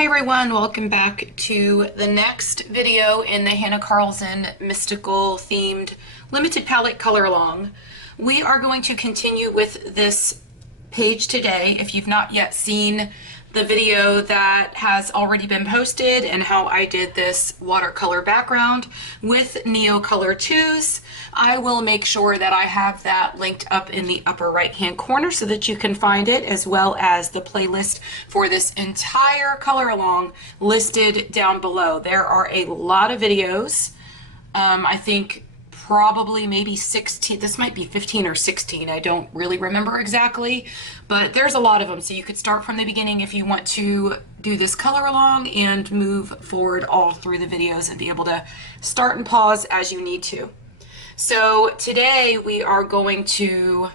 Hi everyone, welcome back to the next video in the Hanna Karlzon mystical themed limited palette color along. We are going to continue with this page today. If you've not yet seen the video that has already been posted and how I did this watercolor background with Neocolor 2s, I will make sure that I have that linked up in the upper right hand corner so that you can find it, as well as the playlist for this entire color along listed down below. There are a lot of videos. I think probably maybe 16, this might be 15 or 16, I don't really remember exactly, but there's a lot of them, so you could start from the beginning if you want to do this color along and move forward all through the videos and be able to start and pause as you need to. So today we are going to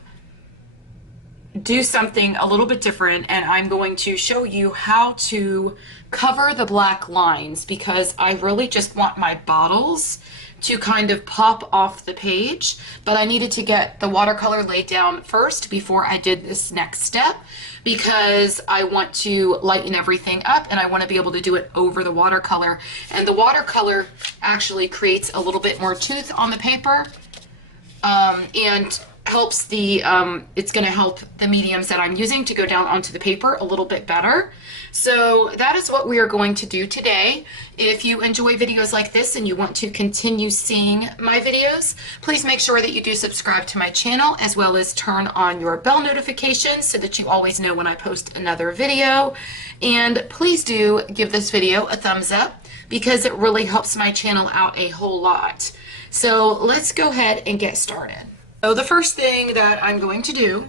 do something a little bit different, and I'm going to show you how to cover the black lines, because I really just want my bottles to kind of pop off the page, but I needed to get the watercolor laid down first before I did this next step, because I want to lighten everything up and I want to be able to do it over the watercolor. And the watercolor actually creates a little bit more tooth on the paper, and helps the, it's going to help the mediums that I'm using to go down onto the paper a little bit better. So that is what we are going to do today. If you enjoy videos like this and you want to continue seeing my videos, please make sure that you do subscribe to my channel, as well as turn on your bell notifications so that you always know when I post another video. And please do give this video a thumbs up, because it really helps my channel out a whole lot. So let's go ahead and get started. So the first thing that I'm going to do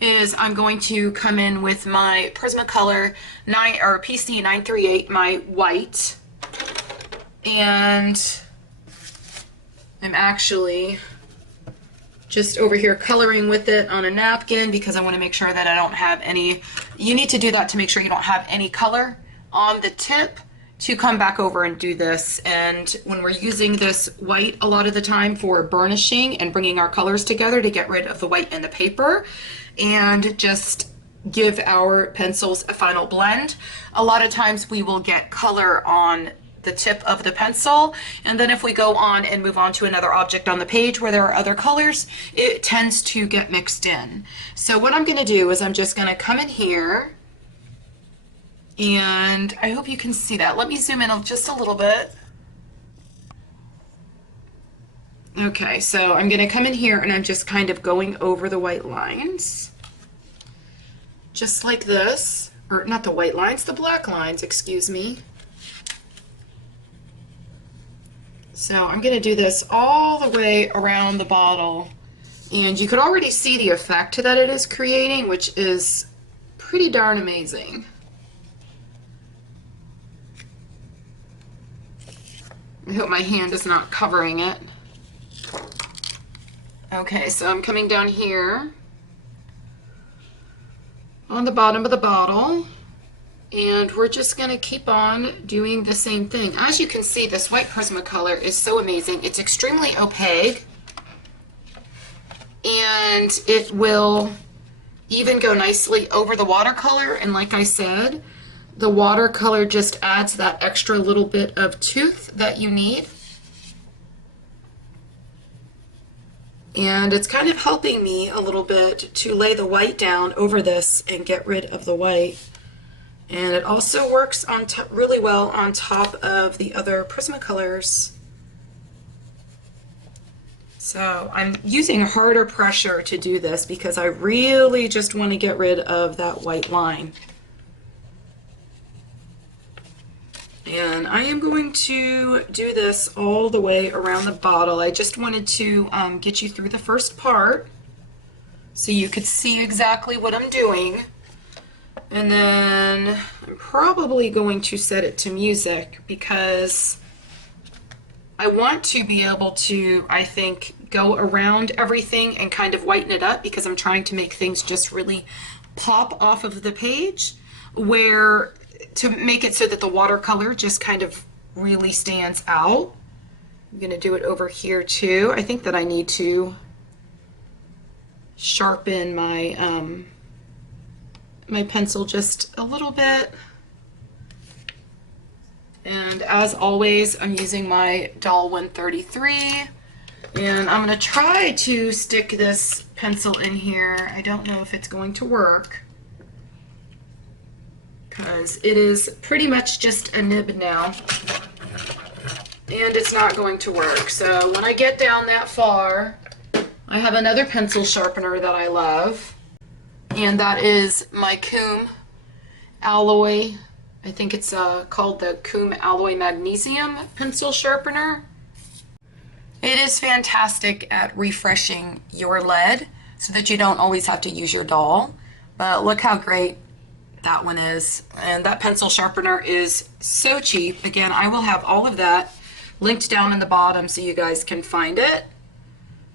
is I'm going to come in with my Prismacolor PC 938, my white, and I'm actually just over here coloring with it on a napkin, because I want to make sure that I don't have any, you need to do that to make sure you don't have any color on the tip to come back over and do this. And when we're using this white a lot of the time for burnishing and bringing our colors together to get rid of the white in the paper and just give our pencils a final blend, a lot of times we will get color on the tip of the pencil, and then if we go on and move on to another object on the page where there are other colors, it tends to get mixed in. So what I'm going to do is I'm just going to come in here, and I hope you can see that. Let me zoom in just a little bit. Okay, so I'm going to come in here and I'm just kind of going over the white lines. Just like this. Or not the white lines, the black lines, excuse me. So I'm going to do this all the way around the bottle. And you could already see the effect that it is creating, which is pretty darn amazing. I hope my hand is not covering it. Okay, so I'm coming down here on the bottom of the bottle, and we're just going to keep on doing the same thing. As you can see, this white Prismacolor is so amazing. It's extremely opaque, and it will even go nicely over the watercolor. And like I said, the watercolor just adds that extra little bit of tooth that you need. And it's kind of helping me a little bit to lay the white down over this and get rid of the white. And it also works on really well on top of the other Prismacolors. So I'm using harder pressure to do this because I really just want to get rid of that white line. And I am going to do this all the way around the bottle. I just wanted to get you through the first part so you could see exactly what I'm doing. And then I'm probably going to set it to music, because I want to be able to, I think, go around everything and kind of whiten it up, because I'm trying to make things just really pop off of the page, where to make it so that the watercolor just kind of really stands out. I'm going to do it over here too. I think that I need to sharpen my my pencil just a little bit. as always, I'm using my Doll 133, and I'm going to try to stick this pencil in here. I don't know if it's going to work, because it is pretty much just a nib now, and it's not going to work. So when I get down that far, I have another pencil sharpener that I love, and that is my Coom Alloy. I think it's called the Coom Alloy Magnesium pencil sharpener. It is fantastic at refreshing your lead so that you don't always have to use your doll. But look how great that one is. And that pencil sharpener is so cheap. Again, I will have all of that linked down in the bottom so you guys can find it.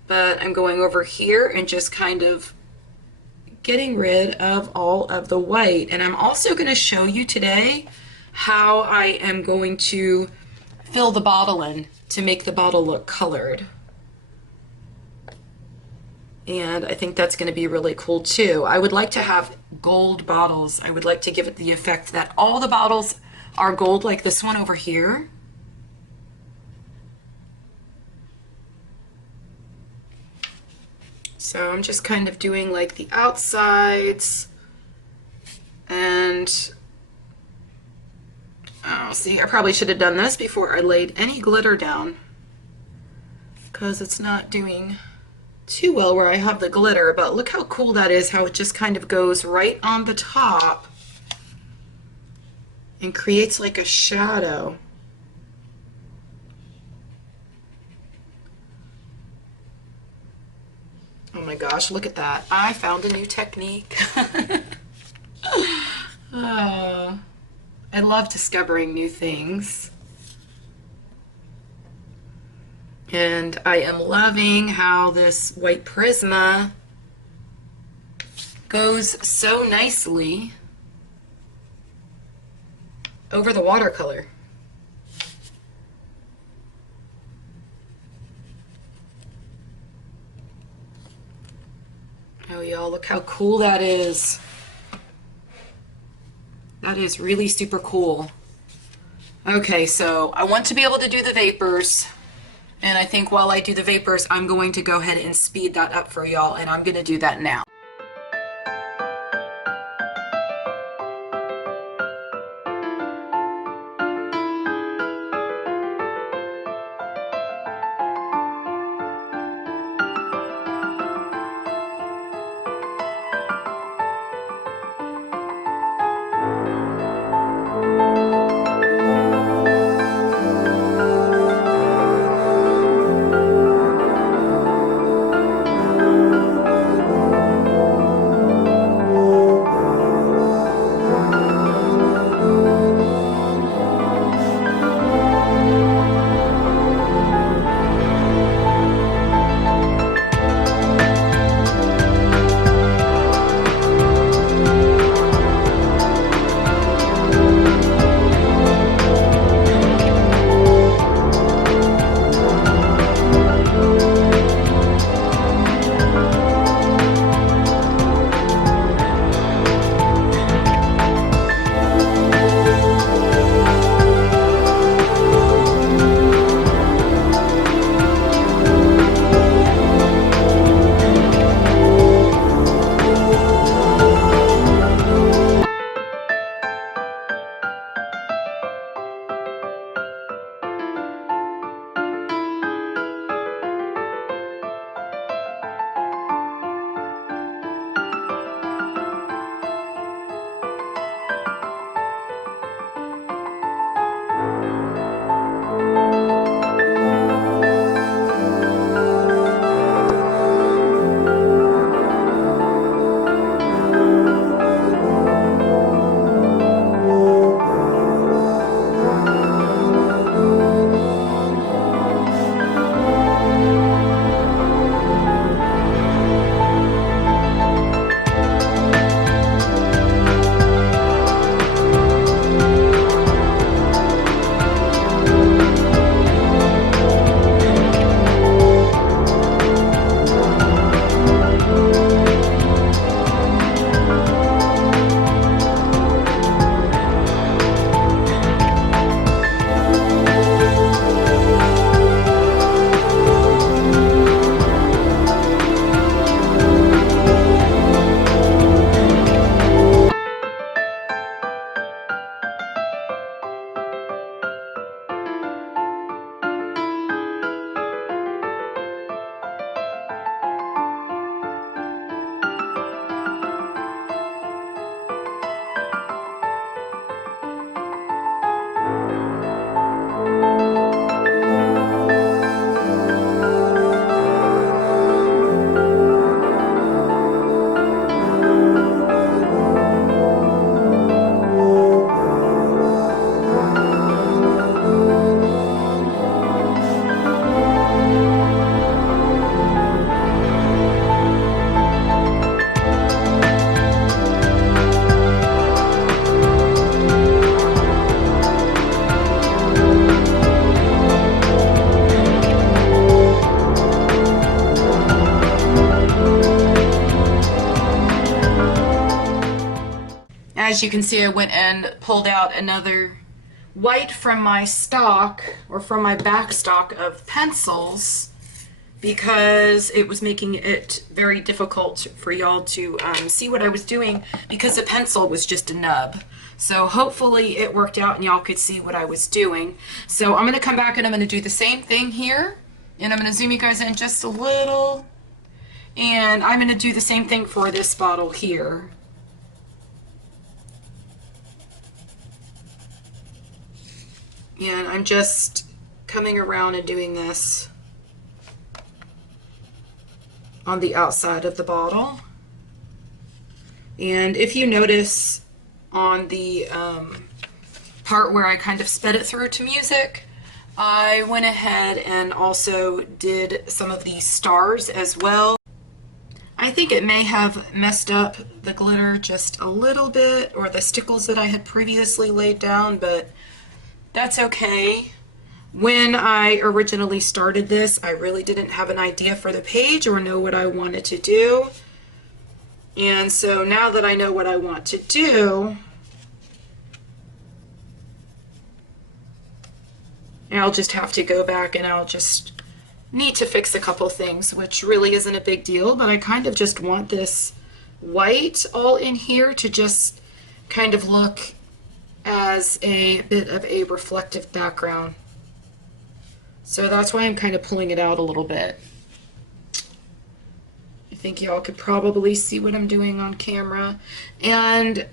But I'm going over here and just kind of getting rid of all of the white. And I'm also going to show you today how I am going to fill the bottle in to make the bottle look colored. And I think that's going to be really cool too. I would like to have gold bottles. I would like to give it the effect that all the bottles are gold, like this one over here. So I'm just kind of doing like the outsides, and oh, see, I probably should have done this before I laid any glitter down, because it's not doing too well where I have the glitter. But look how cool that is, how it just kind of goes right on the top and creates like a shadow. Oh my gosh, look at that. I found a new technique. Oh, I love discovering new things. And I am loving how this white Prisma goes so nicely over the watercolor. Oh, y'all, look how cool that is. That is really super cool. Okay, so I want to be able to do the vapors. And I think while I do the vapors, I'm going to go ahead and speed that up for y'all, and I'm going to do that now. as you can see, I went and pulled out another white from my stock, or from my back stock of pencils, because it was making it very difficult for y'all to see what I was doing, because the pencil was just a nub. So hopefully it worked out and y'all could see what I was doing. So I'm going to come back and I'm going to do the same thing here, and I'm going to zoom you guys in just a little, and I'm going to do the same thing for this bottle here. And I'm just coming around and doing this on the outside of the bottle. And if you notice on the part where I kind of sped it through to music, I went ahead and also did some of these stars as well. I think it may have messed up the glitter just a little bit, or the stickles that I had previously laid down, but that's okay. When I originally started this, I really didn't have an idea for the page or know what I wanted to do. And so now that I know what I want to do, I'll just have to go back and I'll just need to fix a couple things, which really isn't a big deal, but I kind of just want this white all in here to just kind of look as a bit of a reflective background. So that's why I'm kind of pulling it out a little bit. I think y'all could probably see what I'm doing on camera. And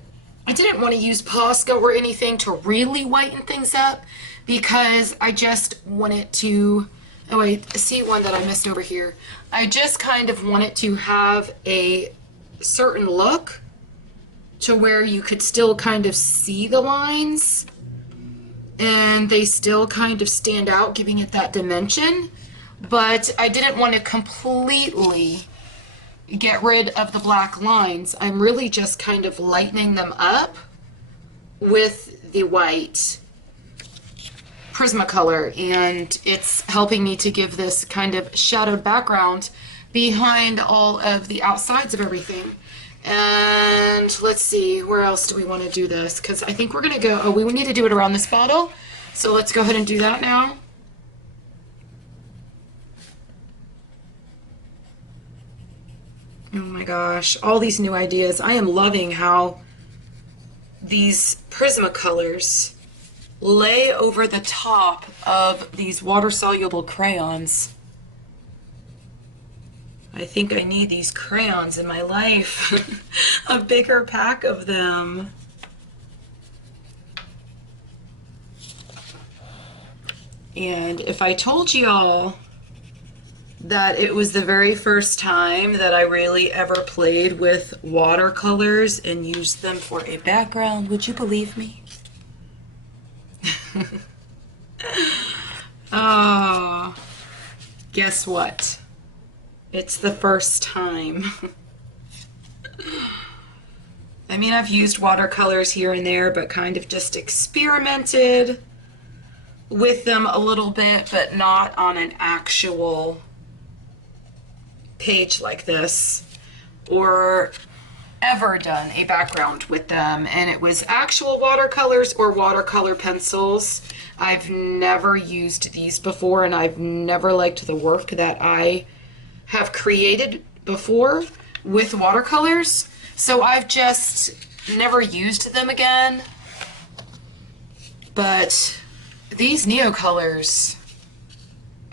I didn't want to use Posca or anything to really whiten things up, because I just wanted to, oh wait, see one that I missed over here. I just kind of wanted to have a certain look to where you could still kind of see the lines and they still kind of stand out, giving it that dimension. But I didn't want to completely get rid of the black lines. I'm really just kind of lightening them up with the white Prismacolor, and it's helping me to give this kind of shadowed background behind all of the outsides of everything. And let's see, where else do we want to do this? Because I think we're going to go, oh, we need to do it around this bottle. So let's go ahead and do that now. Oh my gosh, all these new ideas. I am loving how these Prismacolors lay over the top of these water-soluble crayons. I think I need these crayons in my life. A bigger pack of them. And if I told y'all that it was the very first time that I really ever played with watercolors and used them for a background, would you believe me? Oh, guess what? It's the first time. I mean, I've used watercolors here and there, but kind of just experimented with them a little bit, but not on an actual page like this, or ever done a background with them. And it was actual watercolors or watercolor pencils. I've never used these before, and I've never liked the work that I have created before with watercolors, so I've just never used them again. But these Neocolors,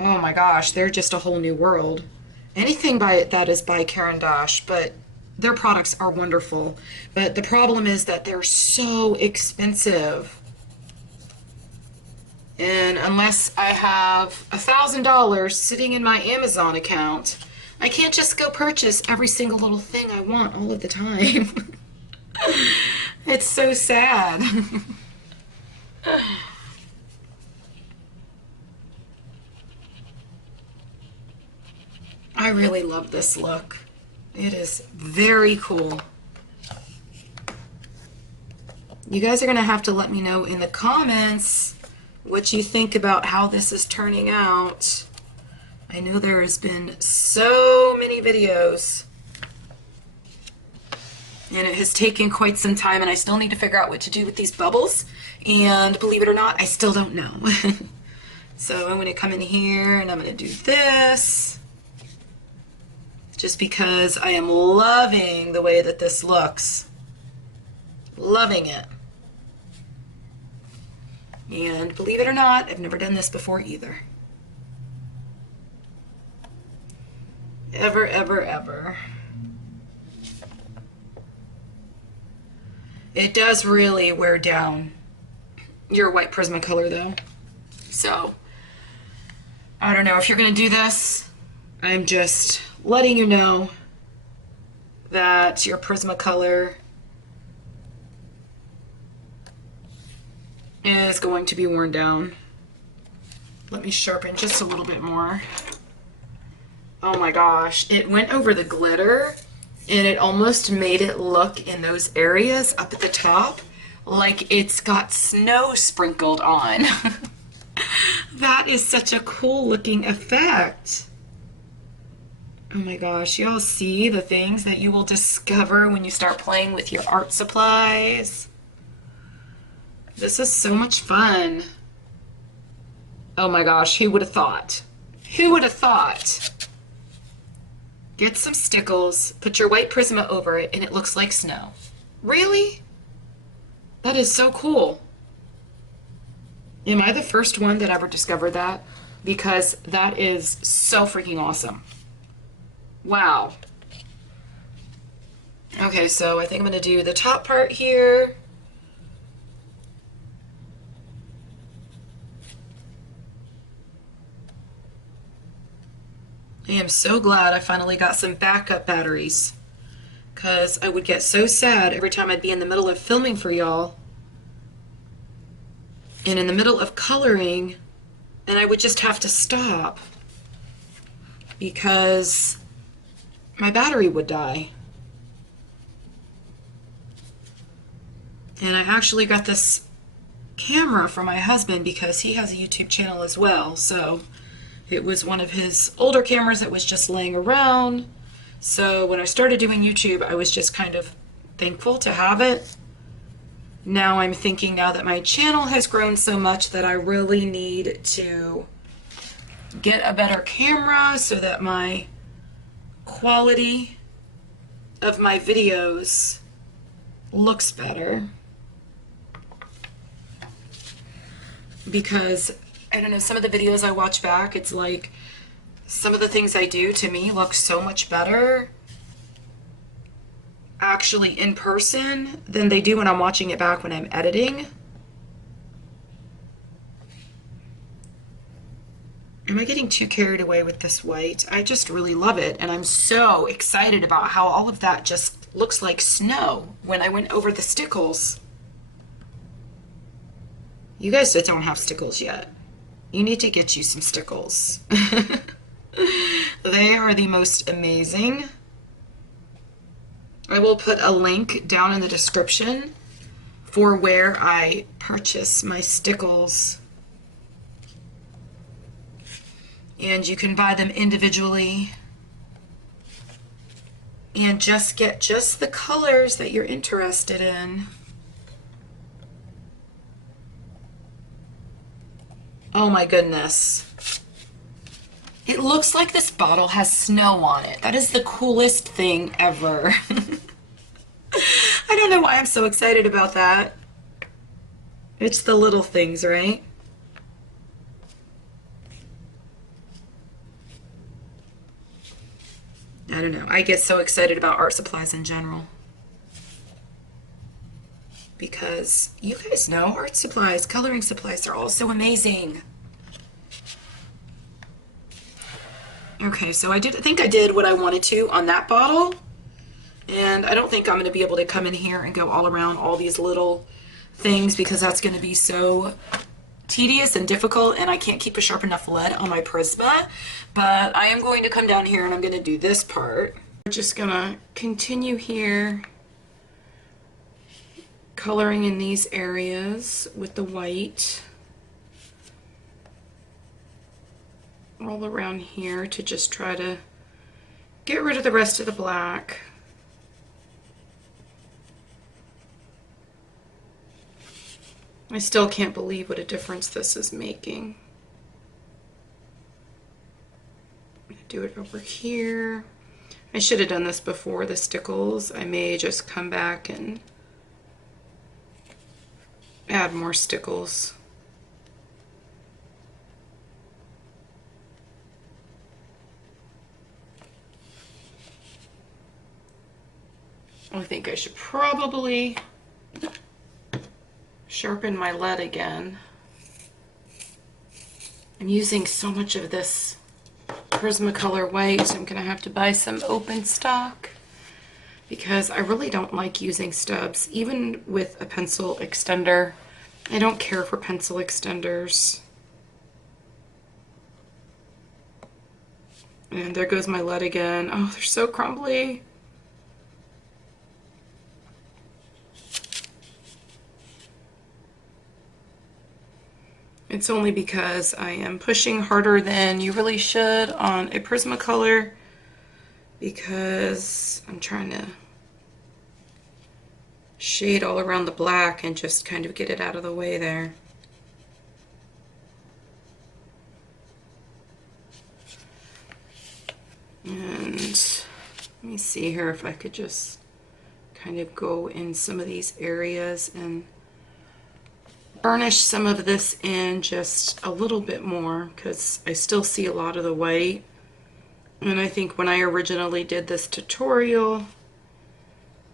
oh my gosh, they're just a whole new world. Anything that is by Caran d'Ache, but their products are wonderful. But the problem is that they're so expensive. And unless I have $1,000 sitting in my Amazon account, I can't just go purchase every single little thing I want all of the time. It's so sad. I really love this look. It is very cool. You guys are going to have to let me know in the comments what you think about how this is turning out. I know there has been so many videos And it has taken quite some time, and I still need to figure out what to do with these bubbles. And believe it or not, I still don't know. So I'm going to come in here and I'm going to do this. Just because I am loving the way that this looks. Loving it. And believe it or not, I've never done this before either. Ever, ever, ever. It does really wear down your white Prismacolor though. So, I don't know if you're going to do this. I'm just letting you know that your Prismacolor is going to be worn down. Let me sharpen just a little bit more. Oh my gosh, it went over the glitter and it almost made it look in those areas up at the top like it's got snow sprinkled on. That is such a cool looking effect. Oh my gosh, y'all see the things that you will discover when you start playing with your art supplies. This is so much fun. Oh my gosh, who would have thought? Who would have thought? Get some stickles, put your white Prisma over it, and it looks like snow. Really? That is so cool. Am I the first one that ever discovered that? Because that is so freaking awesome. Wow. Okay, so I think I'm going to do the top part here. I am so glad I finally got some backup batteries, because I would get so sad every time I'd be in the middle of filming for y'all and in the middle of coloring, and I would just have to stop because my battery would die. And I actually got this camera from my husband because he has a YouTube channel as well, so it was one of his older cameras that was just laying around. So when I started doing YouTube, I was just kind of thankful to have it. Now I'm thinking, now that my channel has grown so much, that I really need to get a better camera so that my quality of my videos looks better. Because I don't know, some of the videos I watch back, it's like some of the things I do to me look so much better actually in person than they do when I'm watching it back when I'm editing. Am I getting too carried away with this white? I just really love it, and I'm so excited about how all of that just looks like snow when I went over the stickles. You guys that don't have stickles yet, you need to get you some stickles. They are the most amazing. I will put a link down in the description for where I purchase my stickles. And you can buy them individually and just get just the colors that you're interested in. Oh my goodness. It looks like this bottle has snow on it. That is the coolest thing ever. I don't know why I'm so excited about that. It's the little things, right? I don't know. I get so excited about art supplies in general. Because you guys know art supplies, coloring supplies are all so amazing. Okay, so I think I did what I wanted to on that bottle, and I don't think I'm going to be able to come in here and go all around all these little things because that's going to be so tedious and difficult, and I can't keep a sharp enough lead on my Prisma. But I am going to come down here and I'm going to do this part. We're just going to continue here coloring in these areas with the white. All around here to just try to get rid of the rest of the black. I still can't believe what a difference this is making. I'm gonna do it over here. I should have done this before the stickles. I may just come back and add more stickles. I think I should probably sharpen my lead again. I'm using so much of this Prismacolor white. I'm gonna have to buy some open stock because I really don't like using stubs. Even with a pencil extender, I don't care for pencil extenders. And there goes my lead again. Oh, they're so crumbly. It's only because I am pushing harder than you really should on a Prismacolor because I'm trying to shade all around the black and just kind of get it out of the way there. And let me see here if I could just kind of go in some of these areas and burnish some of this in just a little bit more because I still see a lot of the white. And I think when I originally did this tutorial,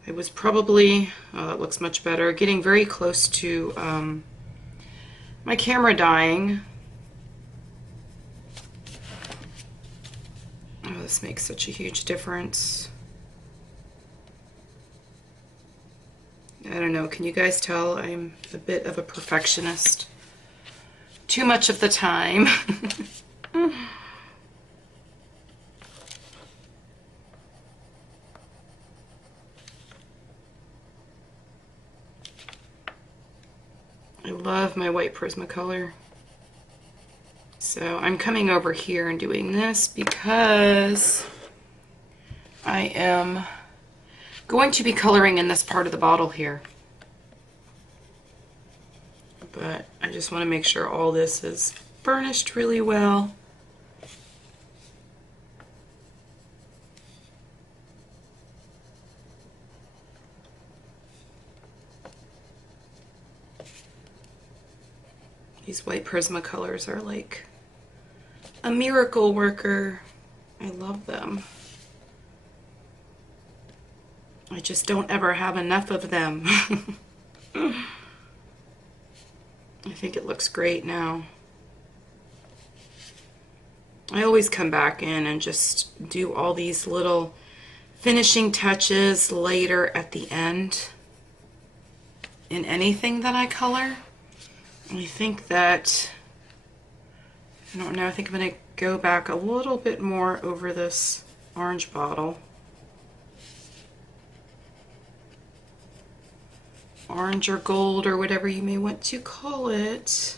I was probably, oh, that looks much better, getting very close to my camera dying. Oh, this makes such a huge difference. I don't know, can you guys tell I'm a bit of a perfectionist? Too much of the time. I love my white Prismacolor. So I'm coming over here and doing this because I am going to be coloring in this part of the bottle here. But I just want to make sure all this is burnished really well. These white Prismacolors are like a miracle worker. I love them. I just don't ever have enough of them. I think it looks great now. I always come back in and just do all these little finishing touches later at the end in anything that I color. I think that, I don't know, I think I'm going to go back a little bit more over this orange bottle. Orange or gold or whatever you may want to call it.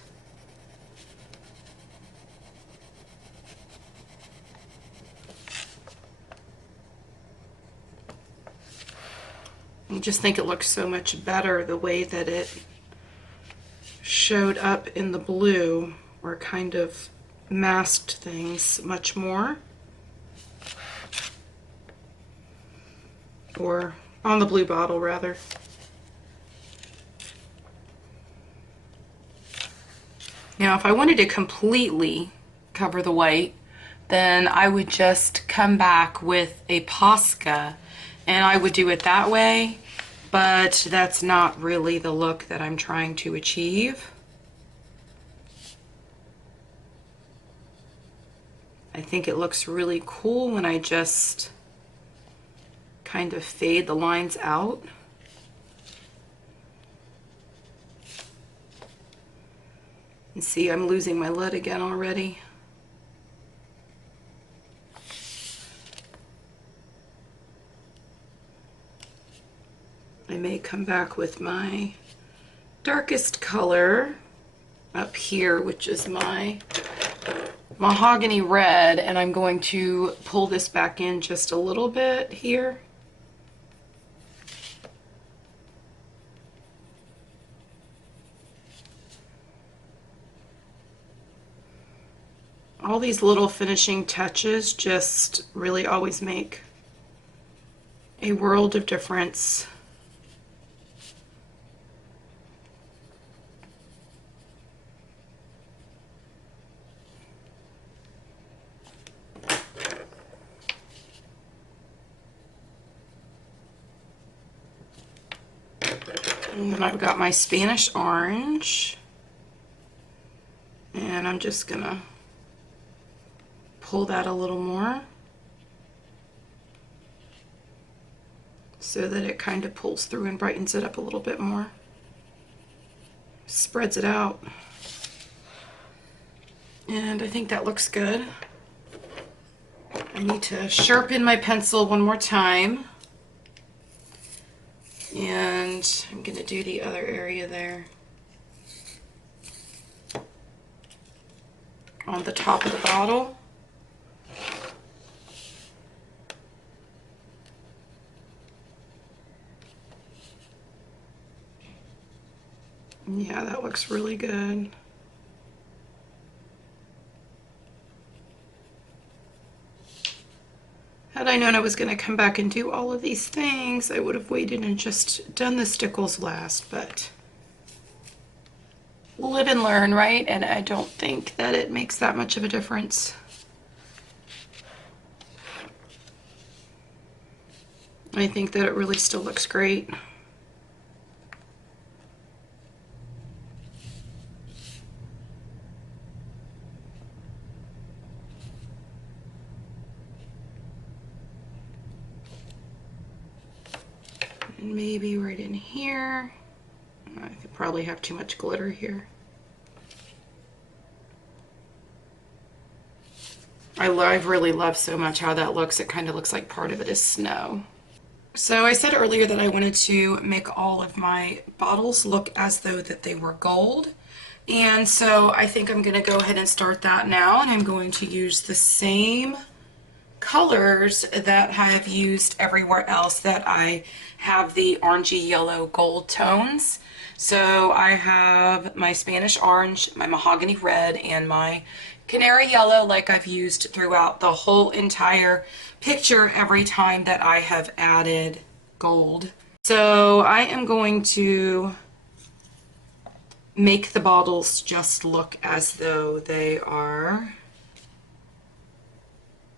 I just think it looks so much better the way that it showed up in the blue, or kind of masked things much more. Or on the blue bottle rather. Now if I wanted to completely cover the white, then I would just come back with a Posca and I would do it that way, but that's not really the look that I'm trying to achieve. I think it looks really cool when I just kind of fade the lines out. And see, I'm losing my lead again already. I may come back with my darkest color up here, which is my mahogany red, and I'm going to pull this back in just a little bit here. All these little finishing touches just really always make a world of difference. And then I've got my Spanish orange, and I'm just gonna pull that a little more so that it kind of pulls through and brightens it up a little bit more. Spreads it out. And I think that looks good. I need to sharpen my pencil one more time. And I'm going to do the other area there on the top of the bottle. Yeah, that looks really good. Had I known I was going to come back and do all of these things, I would have waited and just done the stickles last, but we'll live and learn, right? And I don't think that it makes that much of a difference. I think that it really still looks great. And maybe right in here. I could probably have too much glitter here. I really love so much how that looks. It kind of looks like part of it is snow. So I said earlier that I wanted to make all of my bottles look as though that they were gold. And so I think I'm going to go ahead and start that now. And I'm going to use the same colors that I have used everywhere else that I have the orangey yellow gold tones. So I have my Spanish orange, my mahogany red, and my canary yellow, like I've used throughout the whole entire picture every time that I have added gold. So I am going to make the bottles just look as though they are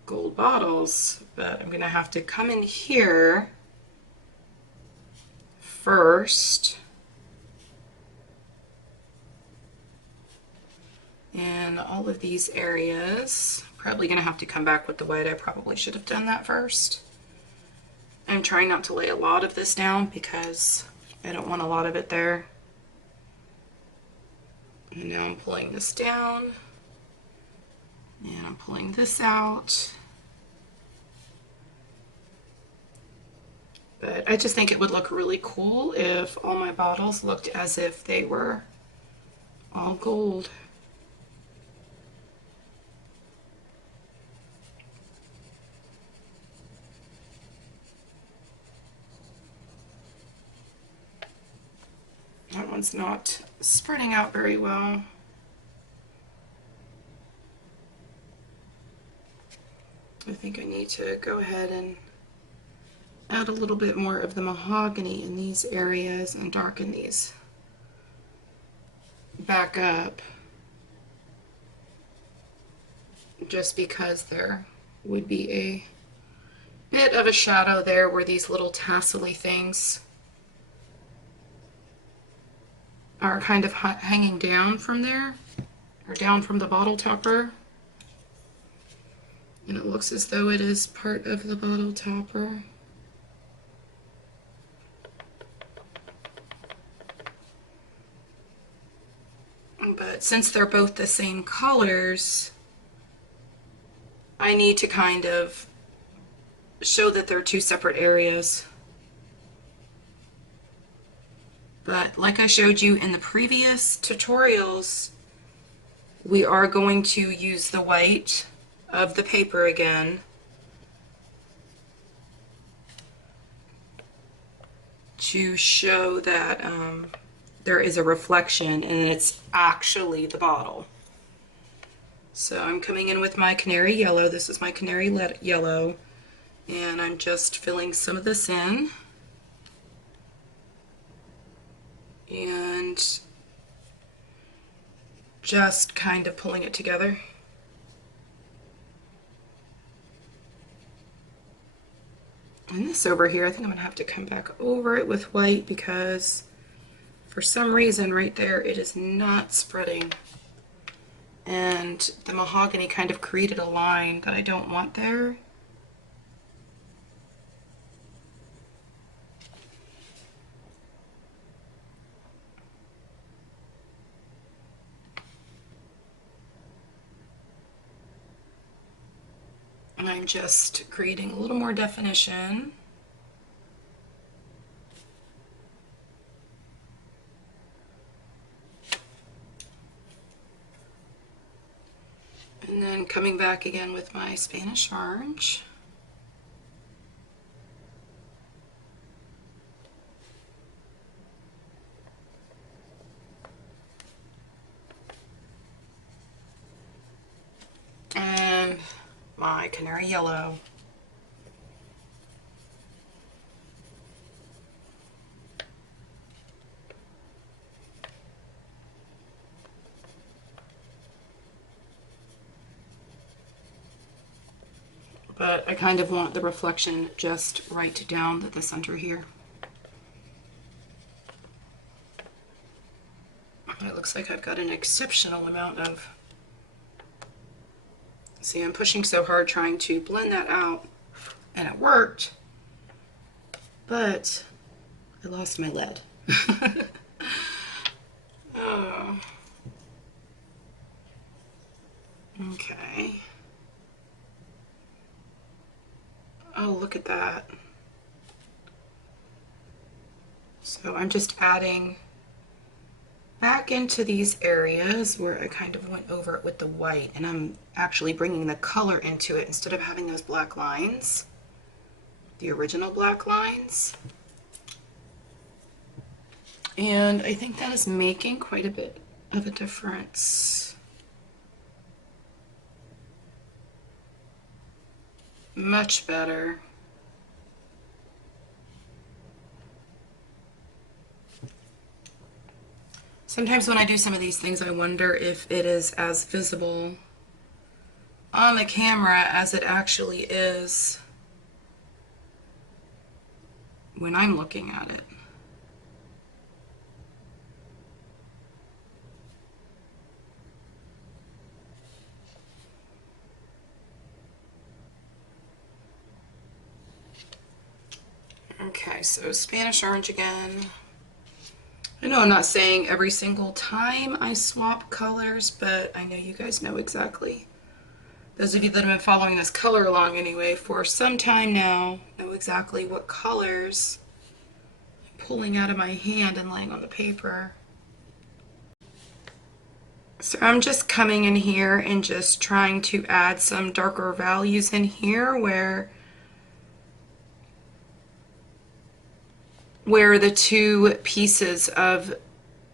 gold bottles, but I'm gonna have to come in here first and all of these areas. Probably gonna have to come back with the white. I probably should have done that first. I'm trying not to lay a lot of this down because I don't want a lot of it there. And now I'm pulling this down and I'm pulling this out. But I just think it would look really cool if all my bottles looked as if they were all gold. That one's not spreading out very well. I think I need to go ahead and add a little bit more of the mahogany in these areas and darken these back up, just because there would be a bit of a shadow there where these little tassel-y things are kind of hanging down from there, or down from the bottle topper. And it looks as though it is part of the bottle topper. But since they're both the same colors, I need to kind of show that they're two separate areas. But like I showed you in the previous tutorials, we are going to use the white of the paper again to show that there is a reflection and it's actually the bottle. So I'm coming in with my canary yellow. This is my canary yellow, and I'm just filling some of this in. And just kind of pulling it together. And this over here, I think I'm going to have to come back over it with white because for some reason right there it is not spreading. And the mahogany kind of created a line that I don't want there. And I'm just creating a little more definition. And then coming back again with my Spanish orange. And my canary yellow. But I kind of want the reflection just right down the center here. But it looks like I've got an exceptional amount of... See, I'm pushing so hard trying to blend that out, and it worked, but I lost my lead. Oh. Okay. Oh, look at that. So I'm just adding back into these areas where I kind of went over it with the white, and I'm actually bringing the color into it instead of having those black lines, the original black lines. And I think that is making quite a bit of a difference. Much better. Sometimes when I do some of these things, I wonder if it is as visible on the camera as it actually is when I'm looking at it. Okay, so Spanish orange again. I know I'm not saying every single time I swap colors, but I know you guys know exactly. Those of you that have been following this color along anyway for some time now know exactly what colors I'm pulling out of my hand and laying on the paper. So I'm just coming in here and just trying to add some darker values in here where the two pieces of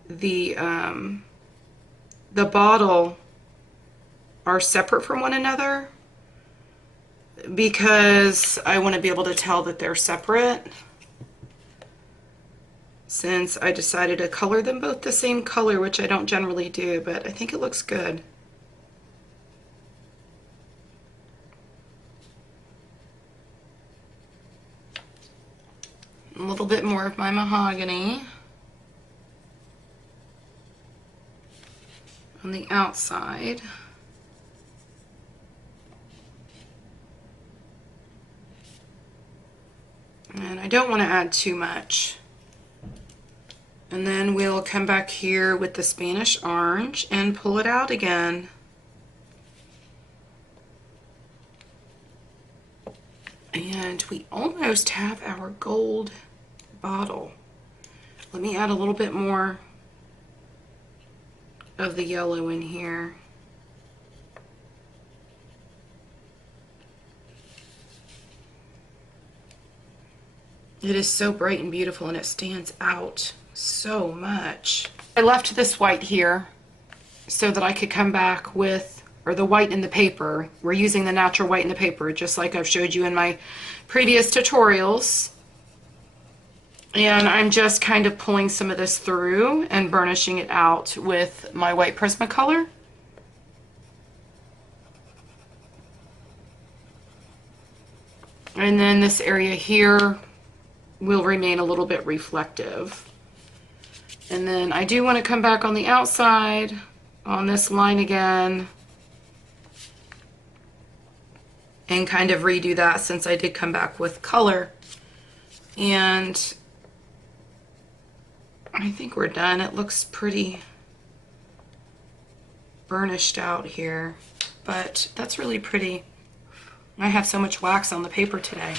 the bottle are separate from one another, because I want to be able to tell that they're separate, since I decided to color them both the same color, which I don't generally do, but I think it looks good. A little bit more of my mahogany on the outside. And I don't want to add too much. And then we'll come back here with the Spanish orange and pull it out again. And we almost have our gold bottle. Let me add a little bit more of the yellow in here. It is so bright and beautiful, and it stands out so much. I left this white here so that I could come back with or the white in the paper. We're using the natural white in the paper, just like I've showed you in my previous tutorials. And I'm just kind of pulling some of this through and burnishing it out with my white Prismacolor. And then this area here will remain a little bit reflective. And then I do want to come back on the outside on this line again and kind of redo that, since I did come back with color. And I think we're done. It looks pretty burnished out here, but that's really pretty. I have so much wax on the paper today.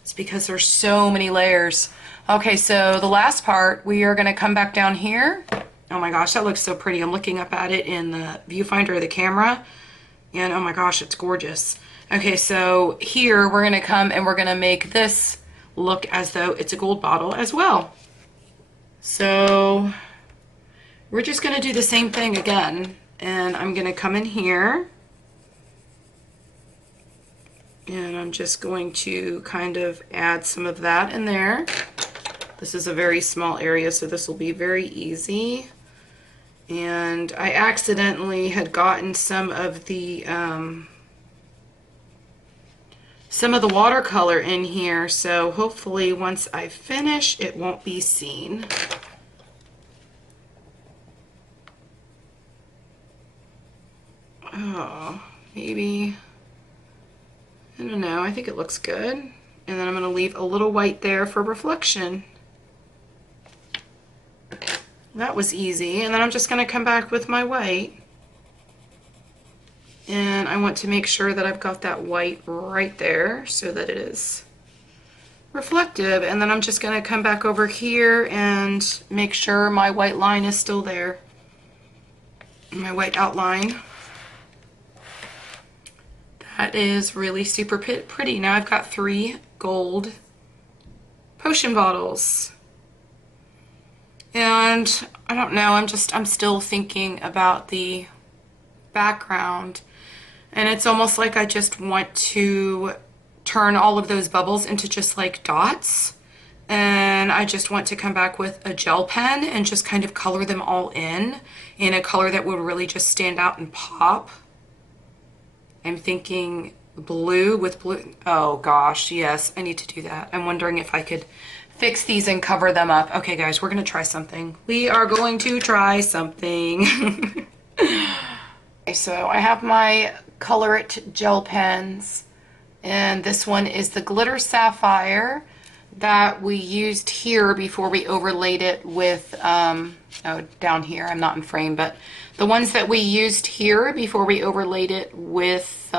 It's because there's so many layers. Okay, so the last part, we are going to come back down here. Oh my gosh, that looks so pretty. I'm looking up at it in the viewfinder of the camera, and oh my gosh, it's gorgeous. Okay, so here we're going to come and we're going to make this look as though it's a gold bottle as well. So we're just going to do the same thing again, and I'm going to come in here and I'm just going to kind of add some of that in there. This is a very small area, so this will be very easy. And I accidentally had gotten some of the watercolor in here, so hopefully once I finish it won't be seen. Oh, maybe, I don't know, I think it looks good. And then I'm going to leave a little white there for reflection. That was easy. And then I'm just going to come back with my white. And I want to make sure that I've got that white right there so that it is reflective. And then I'm just going to come back over here and make sure my white line is still there. My white outline. That is really super pretty. Now I've got 3 gold potion bottles. And I don't know, I'm still thinking about the background. And it's almost like I just want to turn all of those bubbles into just like dots. And I just want to come back with a gel pen and just kind of color them all in a color that would really just stand out and pop. I'm thinking blue with blue. Oh gosh, yes, I need to do that. I'm wondering if I could fix these and cover them up. Okay guys, we're gonna try something. We are going to try something. Okay, so I have my Color It gel pens, and this one is the Glitter Sapphire that we used here before we overlaid it with, oh, down here, I'm not in frame, but the ones that we used here before we overlaid it with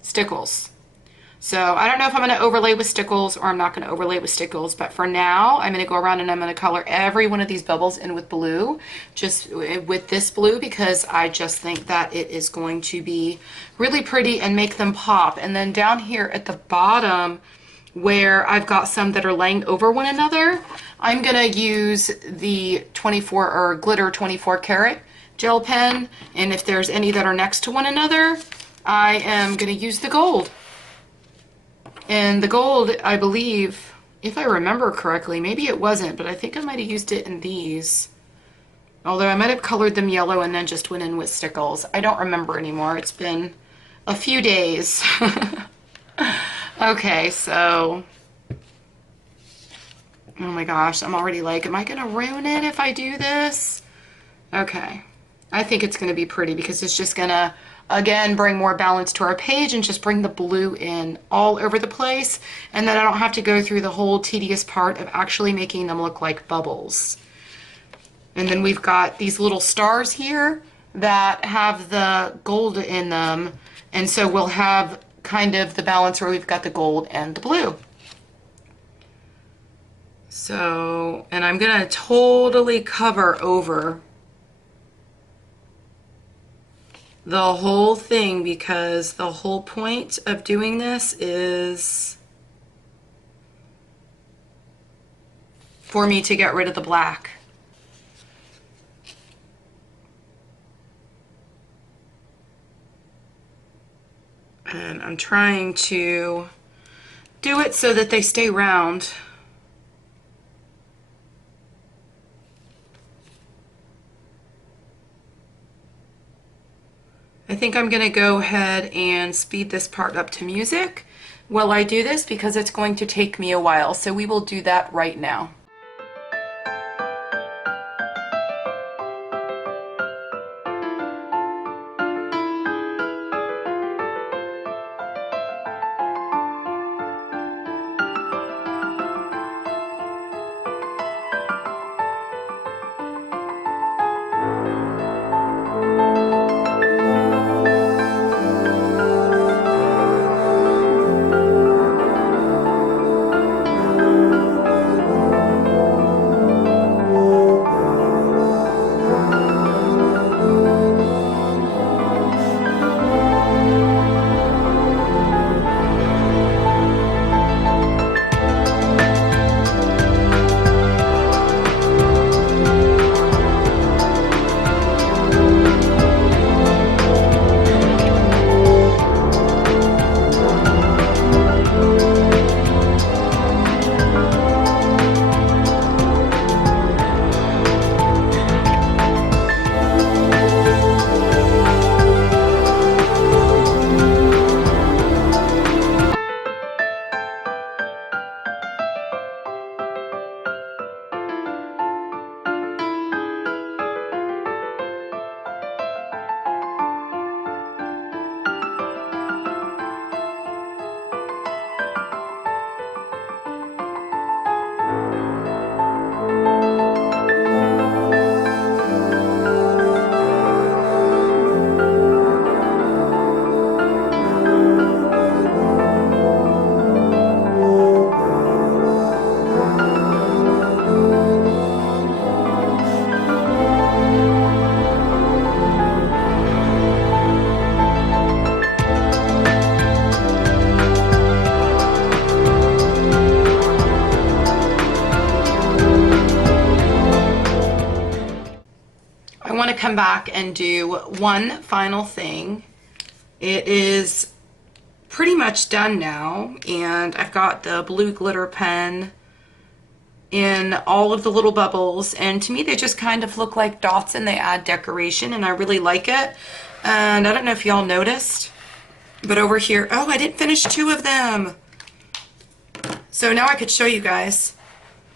stickles. So I don't know if I'm going to overlay with stickles or I'm not going to overlay with stickles, but for now I'm going to go around and I'm going to color every one of these bubbles in with blue, just with this blue, because I just think that it is going to be really pretty and make them pop. And then down here at the bottom, where I've got some that are laying over one another, I'm going to use the 24 or glitter 24 karat gel pen, and if there's any that are next to one another, I am going to use the gold. And the gold, I believe, if I remember correctly, maybe it wasn't, but I think I might have used it in these. Although I might have colored them yellow and then just went in with stickles. I don't remember anymore. It's been a few days. Okay, so, oh my gosh, I'm already like, am I going to ruin it if I do this? Okay, I think it's going to be pretty because it's just going to, again, bring more balance to our page and just bring the blue in all over the place. And then I don't have to go through the whole tedious part of actually making them look like bubbles. And then we've got these little stars here that have the gold in them. And so we'll have kind of the balance where we've got the gold and the blue. So, and I'm gonna totally cover over the whole thing because the whole point of doing this is for me to get rid of the black. And I'm trying to do it so that they stay round. I think I'm going to go ahead and speed this part up to music while I do this because it's going to take me a while. So we will do that right now. I want to come back and do one final thing. It is pretty much done now, and I've got the blue glitter pen in all of the little bubbles, and to me they just kind of look like dots and they add decoration, and I really like it. And I don't know if y'all noticed, but over here, oh, I didn't finish 2 of them. So now I could show you guys.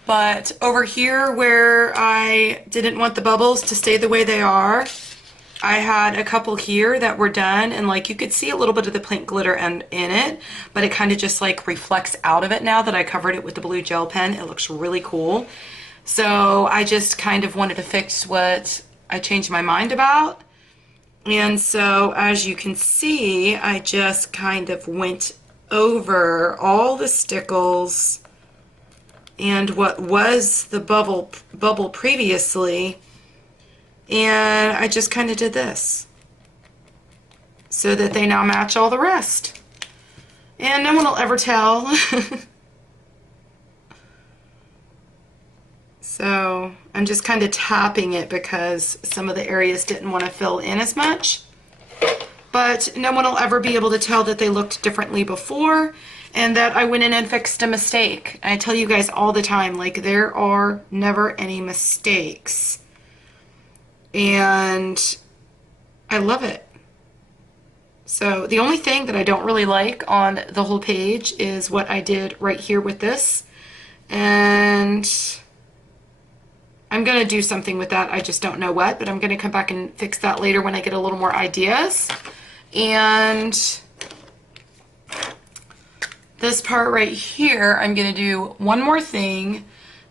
But over here where I didn't want the bubbles to stay the way they are, I had a couple here that were done, and like you could see a little bit of the pink glitter in it, but it kind of just like reflects out of it now that I covered it with the blue gel pen. It looks really cool. So I just kind of wanted to fix what I changed my mind about. And so as you can see, I just kind of went over all the stickles and what was the bubble previously, and I just kind of did this so that they now match all the rest, and no one will ever tell. So I'm just kind of tapping it because some of the areas didn't want to fill in as much, but no one will ever be able to tell that they looked differently before and that I went in and fixed a mistake. I tell you guys all the time, like, there are never any mistakes. And I love it. So the only thing that I don't really like on the whole page is what I did right here with this. And I'm going to do something with that. I just don't know what, but I'm going to come back and fix that later when I get a little more ideas. And this part right here, I'm going to do one more thing,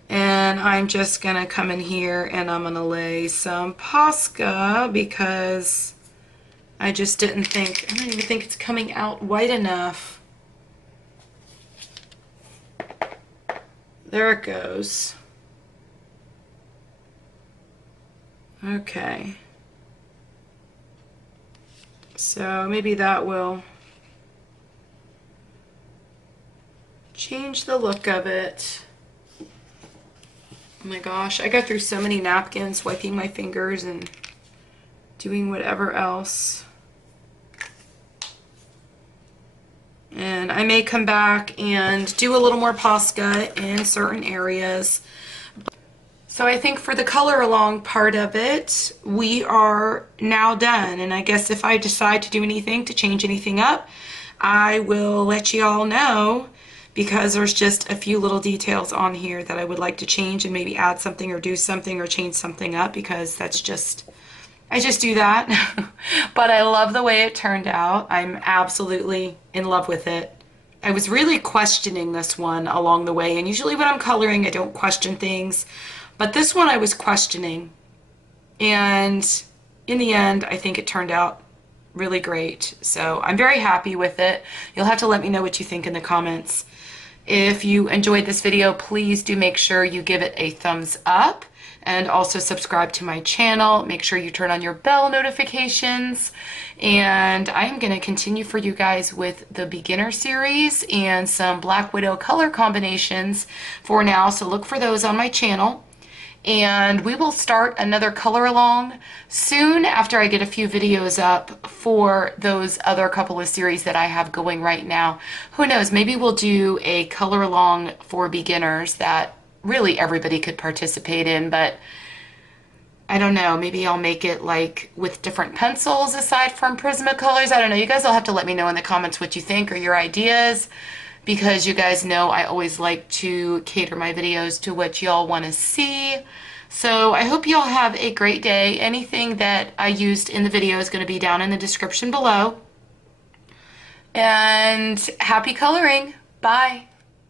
and I'm just going to come in here and I'm going to lay some Posca because I just didn't think, I don't even think it's coming out white enough. There it goes. Okay. So maybe that will change the look of it. Oh my gosh, I got through so many napkins, wiping my fingers and doing whatever else. And I may come back and do a little more Posca in certain areas. So I think for the color along part of it, we are now done. And I guess if I decide to do anything, to change anything up, I will let you all know, because there's just a few little details on here that I would like to change and maybe add something or do something or change something up, because that's just, I just do that. But I love the way it turned out. I'm absolutely in love with it. I was really questioning this one along the way, and usually when I'm coloring, I don't question things. But this one I was questioning, and in the end, I think it turned out really great. So I'm very happy with it. You'll have to let me know what you think in the comments. If you enjoyed this video, please do make sure you give it a thumbs up, and also subscribe to my channel. Make sure you turn on your bell notifications. And I am going to continue for you guys with the beginner series and some Black Widow color combinations for now. So look for those on my channel. And we will start another color along soon after I get a few videos up for those other couple of series that I have going right now. Who knows, maybe we'll do a color along for beginners that really everybody could participate in, but I don't know, maybe I'll make it like with different pencils aside from Prismacolors. I don't know, you guys will have to let me know in the comments what you think or your ideas, because you guys know I always like to cater my videos to what y'all want to see. So I hope y'all have a great day. Anything that I used in the video is going to be down in the description below. And happy coloring. Bye.